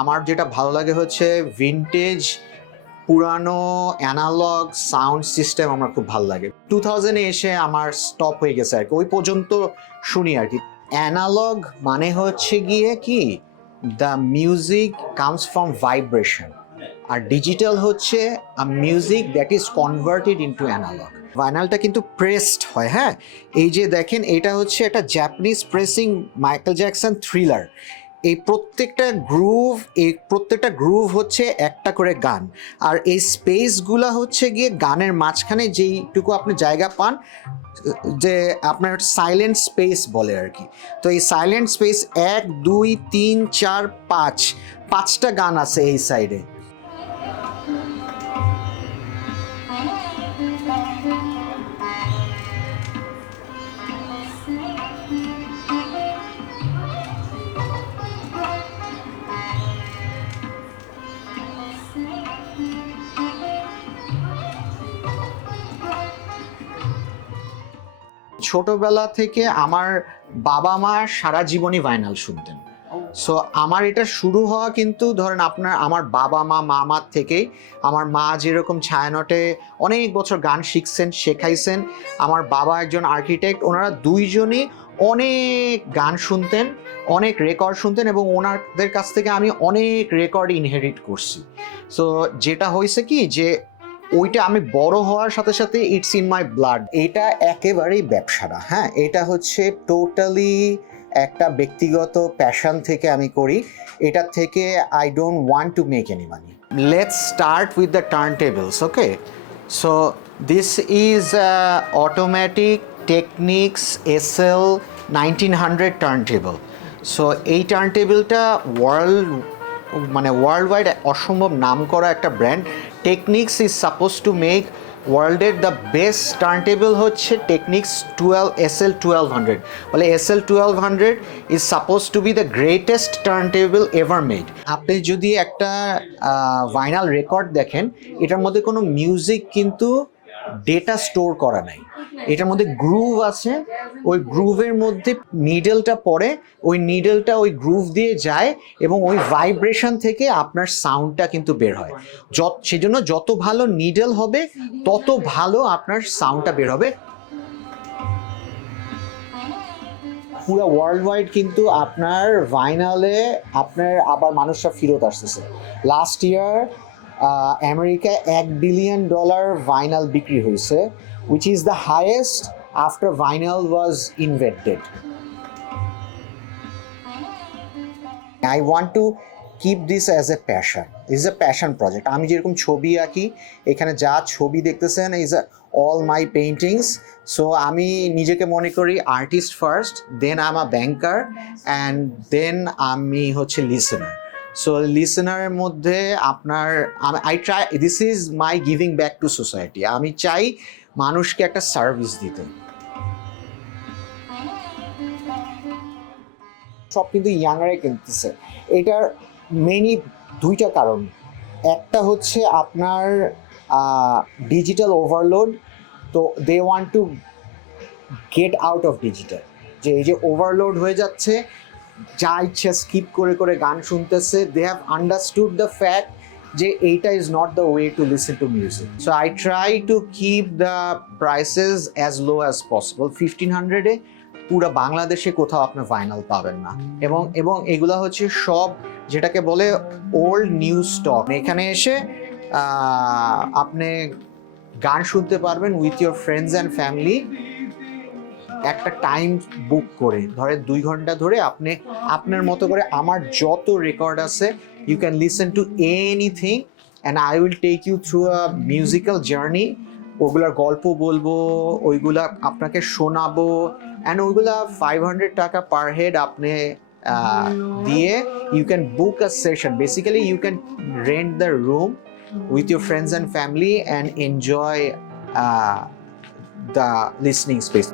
আমার যেটা ভালো লাগে হচ্ছে ভিনটেজ পুরানো অ্যানালগ সাউন্ড সিস্টেম আমার খুব ভালো লাগে। 2000-এ এসে আমার স্টপ হয়ে গেছে আর কি, ওই পর্যন্ত শুনি আর কি। অ্যানালগ মানে হচ্ছে গিয়ে কি, the music comes from vibration, আর ডিজিটাল হচ্ছে a music that is converted into analog. ভাইনালটা কিন্তু প্রেসড হয়, হ্যাঁ, এই যে দেখেন এটা হচ্ছে একটা Japanese pressing Michael Jackson thriller. এই প্রত্যেকটা গ্রুভ হচ্ছে একটা করে গান, আর এই স্পেসগুলা হচ্ছে গিয়ে গানের মাঝখানে যেইটুকু আপনি জায়গা পান, যে আপনার সাইলেন্ট স্পেস বলে আর কি। তো এই সাইলেন্ট স্পেস 1 2 3 4 5 5টা গান আছে এই সাইডে। ছোটবেলা থেকে আমার বাবা মা সারা জীবনই ভাইনাল শুনতেন। সো আমার এটা শুরু হওয়া কিন্তু ধরেন আমার বাবা মা মামার থেকেই। আমার মা যেরকম ছায়ানটে অনেক বছর গান শিখছেন, শেখাইছেন। আমার বাবা একজন আর্কিটেক্ট, ওনারা দুইজনই অনেক গান শুনতেন, অনেক রেকর্ড শুনতেন, এবং ওনাদের কাছ থেকে আমি অনেক রেকর্ড ইনহেরিট করছি। সো যেটা হয়েছে কি, যে ওইটা আমি বড় হওয়ার সাথে সাথে ইটস ইন মাই ব্লাড। এটা একেবারেই ব্যবসা না, হ্যাঁ, এটা হচ্ছে টোটালি একটা ব্যক্তিগত প্যাশন থেকে আমি করি। এটা থেকে I don't want to make any money. Let's start with the turn tables. Okay, so this is automatic Technics SL 1900 turn table. So এই টার্ন টেবলটা ওয়ার্ল্ড ওয়াইড অসম্ভব নাম করা একটা brand. Technics is suppose to make ওয়ার্ল্ডের the best turntable হচ্ছে Technics SL 1200, বলে SL 1200 is suppose to be the greatest turntable ever made. আপনি যদি একটা ভাইনাল রেকর্ড দেখেন, এটার মধ্যে কোনো মিউজিক কিন্তু ডেটা স্টোর করা নাই, এটার মধ্যে গ্রুভ আছে, ওই গ্রুভের মধ্যে নিডলটা পড়ে, ওই নিডলটা ওই গ্রুভ দিয়ে যায়, এবং ওই ভাইব্রেশন থেকে আপনার সাউন্ডটা কিন্তু বের হয়। সেজন্য যত ভালো নিডল হবে তত ভালো আপনার সাউন্ডটা বের হবে। পুরো ওয়ার্ল্ড ওয়াইড কিন্তু আপনার ভাইনালে আপনার আবার মানুষরা ফেরত আসতেছে। লাস্ট ইয়ার আমেরিকায় $1 বিলিয়ন ভাইনাল বিক্রি হয়েছে, which is the highest after vinyl was invented. I want to keep this as a passion. This is a passion project. আমি যেরকম ছবি আঁকি, এখানে যা ছবি দেখতেছেন is all my paintings. So আমি নিজেকে মনে করি artist first, then I am a banker, and then আমি হচ্ছে লিসেনার। সো লিসেনারের মধ্যে I try, this is my giving back to society. আমি চাই মানুষকে একটা সার্ভিস দিতে। সব কিন্তু ইয়াংরাই কিনতেছে। এটার মেইনলি দুইটা কারণ। একটা হচ্ছে আপনার ডিজিটাল ওভারলোড, তো they want to get out of digital, যে এই যে ওভারলোড হয়ে যাচ্ছে, যা ইচ্ছা স্কিপ করে করে গান শুনতেছে। They have understood the fact যে এইটা is not the way to listen to music. So I try to keep the prices as low as possible. 1500-এ পুরো বাংলাদেশে কোথাও আপনি ভাইনাল পাবেন না, এবং এগুলা হচ্ছে সব যেটাকে বলে ওল্ড নিউ স্টক। এখানে এসে আপনি গান শুনতে পারবেন with your friends and family, একটা টাইম বুক করে, ধরে 2 ঘন্টা ধরে আপনি আপনার মতো করে আমার যত রেকর্ড আছে, you can listen to anything and I will take you through a musical journey. ওগুলার গল্প বলবো, ওইগুলা আপনাকে শোনাবো, অ্যান্ড ওইগুলা 500 টাকা পার হেড আপনি দিয়ে you can book a session. Basically you can rent the room with your friends and family and enjoy the listening space.